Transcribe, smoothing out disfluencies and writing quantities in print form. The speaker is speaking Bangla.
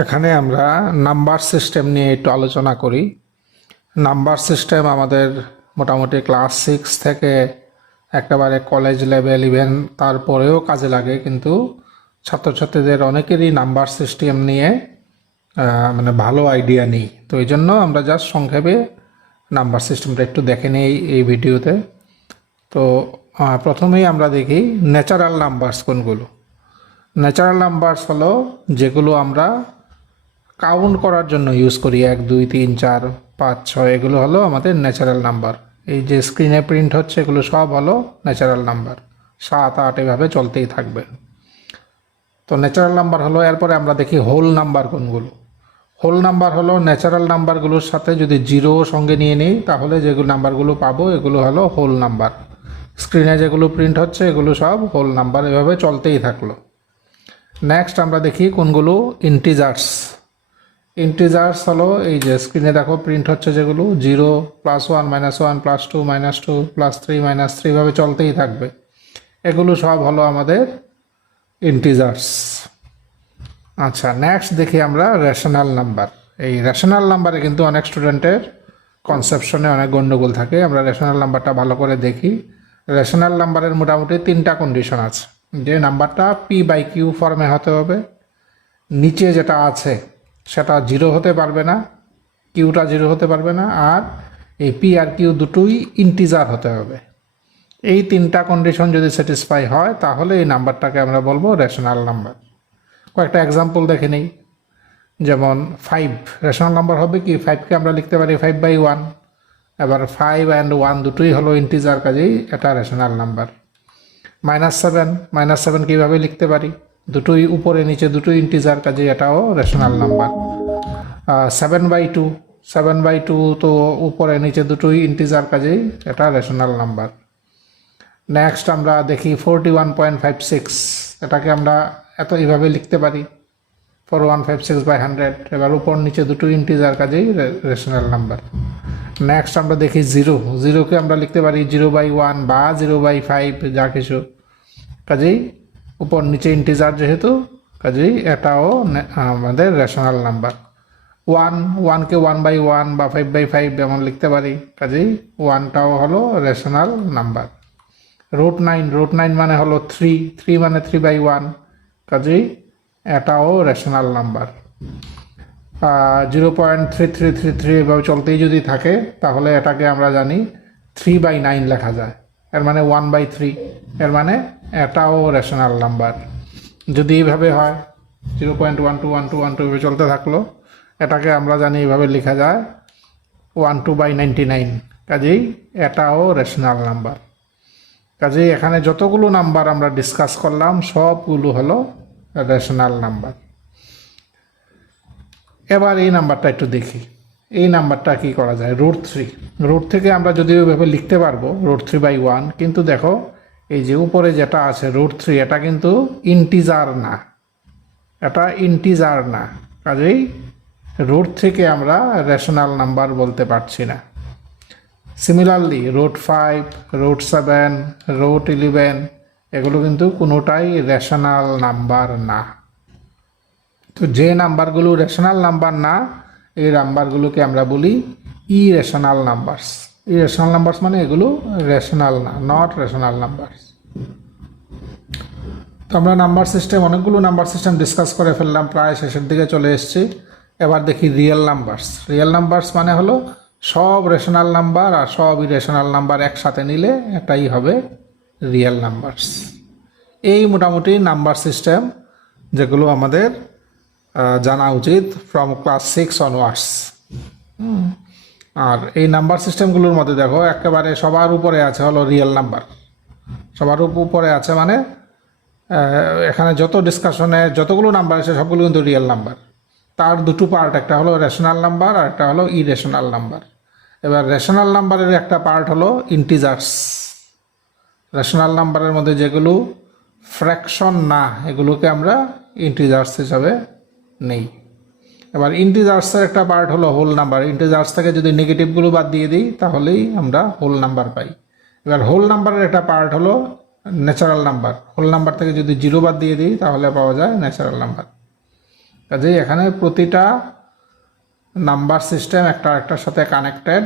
এখানে আমরা নাম্বার সিস্টেম নিয়ে একটু আলোচনা করি। নাম্বার সিস্টেম আমাদের মোটামুটি ক্লাস 6 থেকে একেবারে কলেজ লেভেল ইভেন তারপরেও কাজে লাগে, কিন্তু ছাত্রছাত্রীদের অনেকেরই নাম্বার সিস্টেম নিয়ে মানে ভালো আইডিয়া নেই। তো এই জন্য আমরা জাস্ট সংক্ষেপে নাম্বার সিস্টেমটা একটু দেখে নিই এই ভিডিওতে। তো প্রথমেই আমরা দেখি ন্যাচারাল নাম্বারস কোনগুলো। ন্যাচারাল নাম্বারস হলো যেগুলো আমরা কাউন্ট করার জন্য ইউজ করি, 1 2 3 4 5 6, এগুলো হলো আমাদের ন্যাচারাল নাম্বার। এই যে স্ক্রিনে প্রিন্ট হচ্ছে এগুলো সব হলো ন্যাচারাল নাম্বার, 7 8 এভাবে চলতেই থাকবে। তো ন্যাচারাল নাম্বার হলো। এরপরে আমরা দেখি হোল নাম্বার কোনগুলো। হোল নাম্বার হলো ন্যাচারাল নাম্বারগুলোর সাথে যদি জিরো সঙ্গে নিয়ে নিই তাহলে যেগুলো নাম্বারগুলো পাবো এগুলো হলো হোল নাম্বার। স্ক্রিনে যেগুলো প্রিন্ট হচ্ছে এগুলো সব হোল নাম্বার, এভাবে চলতেই থাকলো। নেক্সট আমরা দেখি কোনগুলো ইন্টিজার্স। ইন্টিজার্স হলো এই যে স্ক্রিনে দেখো প্রিন্ট হচ্ছে যেগুলো 0 +1 -1 +2 -2 +3 -3 ভাবে চলতেই থাকবে, এগুলো সব হলো আমাদের ইন্টিজার্স। আচ্ছা, নেক্সট দেখি আমরা রেশনাল নাম্বার। এই রেশনাল নাম্বারে কিন্তু অনেক স্টুডেন্টের কনসেপশনে অনেক গণ্ডগোল থাকে। আমরা রেশনাল নাম্বারটা ভালো করে দেখি। রেশনাল নাম্বারের মোটামুটি 3টা কন্ডিশন আছে। যে নাম্বারটা p/q ফর্মে হতে হবে, নিচে যেটা আছে সেটা 0 হতে পারবে না, কিউটা 0 হতে পারবে না, আর এই পি আর কিউ দুটোই ইন্টিজার হতে হবে। এই 3টা কন্ডিশন যদি স্যাটিসফাই হয় তাহলে এই নাম্বারটাকে আমরা বলবো রেশনাল নাম্বার। কয়েকটা এক্সাম্পল দেখে নেই। যেমন 5 রেশনাল নাম্বার হবে কি, 5কে আমরা লিখতে পারি 5/1। এবার 5 and 1 দুটোই হলো ইন্টিজার, কাজেই এটা রেশনাল নাম্বার। -7 কীভাবে লিখতে পারি, দুটোই উপরে নিচে দুটোই ইন্টিজার, কাজেই এটাও রেশনাল নাম্বার। 7/2 তো উপরে নিচে দুটোই ইন্টিজার, কাজেই এটা রেশনাল নাম্বার। নেক্সট আমরা দেখি 41.56, এটাকে আমরা এইভাবে লিখতে পারি 4156/100। এবার উপর নিচে দুটো ইন্টিজার, কাজেই রেশনাল নাম্বার। নেক্সট আমরা দেখি 0কে আমরা লিখতে পারি 0/1 বা 0/5, যা কিছু, কাজেই উপর নিচে ইন্টিজার যেহেতু, কাজেই এটাও আমাদের রেশনাল নাম্বার। 1কে 1/1 বা 5/5 যেমন লিখতে পারি, কাজেই 1টাও হলো রেশনাল নাম্বার। √9 মানে হলো 3 মানে 3/1, কাজেই এটাও রেশনাল নাম্বার। 0.3333 এভাবে চলতেই যদি থাকে তাহলে এটাকে আমরা জানি 3/9 লেখা যায়, এর মানে 1/3, এর মানে এটাও রেশনাল নাম্বার। যদি এইভাবে হয় 0.121212 এভাবে চলতে থাকলো, এটাকে আমরা জানি এইভাবে লেখা যায় 12/99, কাজেই এটাও রেশনাল নাম্বার। কাজেই এখানে যতগুলো নাম্বার আমরা ডিসকাস করলাম সবগুলো হলো রেশনাল নাম্বার। এবার এই নাম্বারটা একটু দেখি। এই নাম্বারটা কি করা যায়, √3 থেকে আমরা যদিও এভাবে লিখতে পারবো √3/1, কিন্তু দেখো এই যে উপরে যেটা আছে √3, এটা কিন্তু ইন্টিজার না, এটা ইন্টিজার না, কাজেই √3কে আমরা রেশনাল নাম্বার বলতে পারছি না। সিমিলারলি √5, √7, √11 এগুলো কিন্তু কোনোটাই রেশনাল নাম্বার না। তো যে নাম্বারগুলো রেশনাল নাম্বার না, এই নাম্বারগুলোকে আমরা বলি ইরেশনাল নাম্বারস। ইরেশনাল নাম্বারস মানে এগুলো রেশনাল না, নট রেশনাল নাম্বারস। তো আমরা নাম্বার সিস্টেম, অনেকগুলো নাম্বার সিস্টেম ডিসকাস করে ফেললাম, প্রায় শেষের দিকে চলে এসেছি। এবার দেখি রিয়েল নাম্বারস। রিয়েল নাম্বারস মানে হলো সব রেশনাল নাম্বার আর সব ইরেশনাল নাম্বার একসাথে নিলে এটাই হবে রিয়েল নাম্বারস। এই মোটামুটি নাম্বার সিস্টেম যেগুলো আমাদের জানা উচিত ফ্রম ক্লাস 6 অনওয়ার্ডস। আর এই নাম্বার সিস্টেমগুলোর মধ্যে দেখো একেবারে সবার উপরে আছে হলো রিয়েল নাম্বার। সবার উপরে আছে মানে এখানে যত ডিসকাশনে যতগুলো নাম্বার আছে সবগুলো কিন্তু রিয়েল নাম্বার। তার দুটো পার্ট, একটা হলো রেশনাল নাম্বার আর একটা হলো ইরেশনাল নাম্বার। এবার রেশনাল নাম্বারের একটা পার্ট হলো ইন্টিজার্স। রেশনাল নাম্বারের মধ্যে যেগুলো ফ্র্যাকশন না, এগুলোকে আমরা ইন্টিজার্স হিসাবে নেই। এবার ইন্টিজার্সের একটা পার্ট হলো হোল নাম্বার। ইন্টিজার্স থেকে যদি নেগেটিভগুলো বাদ দিয়ে দিই তাহলেই আমরা হোল নাম্বার পাই। এবার হোল নাম্বারের একটা পার্ট হলো ন্যাচারাল নাম্বার। হোল নাম্বার থেকে যদি 0 বাদ দিয়ে দিই তাহলে পাওয়া যায় ন্যাচারাল নাম্বার। কাজেই এখানে প্রতিটা নাম্বার সিস্টেম একটা আরেকটার সাথে কানেক্টেড।